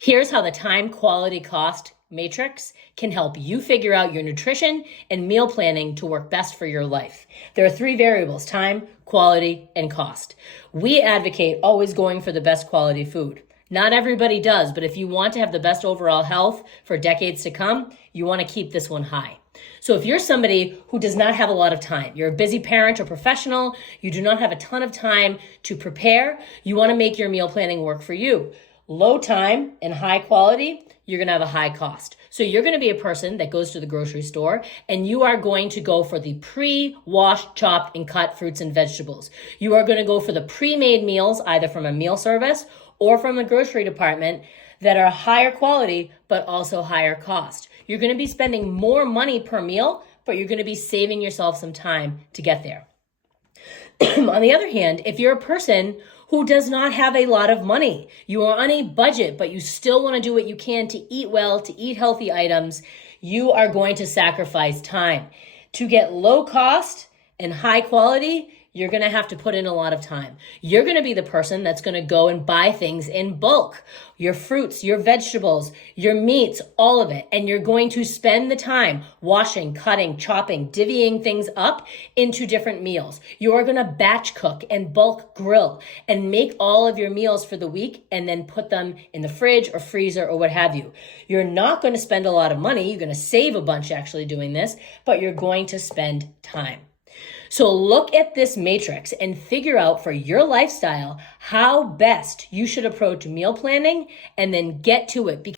Here's how the time quality cost matrix can help you figure out your nutrition and meal planning to work best for your life. There are three variables: time, quality, and cost. We advocate always going for the best quality food. Not everybody does, but if you want to have the best overall health for decades to come, you want to keep this one high. So if you're somebody who does not have a lot of time, you're a busy parent or professional, you do not have a ton of time to prepare, you want to make your meal planning work for you. Low time and high quality, you're going to have a high cost. So you're going to be a person that goes to the grocery store and you are going to go for the pre-washed, chopped, and cut fruits and vegetables. You are going to go for the pre-made meals, either from a meal service or from the grocery department, that are higher quality, but also higher cost. You're going to be spending more money per meal, but you're going to be saving yourself some time to get there. On the other hand, if you're a person who does not have a lot of money, you are on a budget, but you still want to do what you can to eat well, to eat healthy items, you are going to sacrifice time. To get low cost and high quality, you're going to have to put in a lot of time. You're going to be the person that's going to go and buy things in bulk. Your fruits, your vegetables, your meats, all of it. And you're going to spend the time washing, cutting, chopping, divvying things up into different meals. You are going to batch cook and bulk grill and make all of your meals for the week and then put them in the fridge or freezer or what have you. You're not going to spend a lot of money. You're going to save a bunch actually doing this, but you're going to spend time. So look at this matrix and figure out for your lifestyle how best you should approach meal planning and then get to it.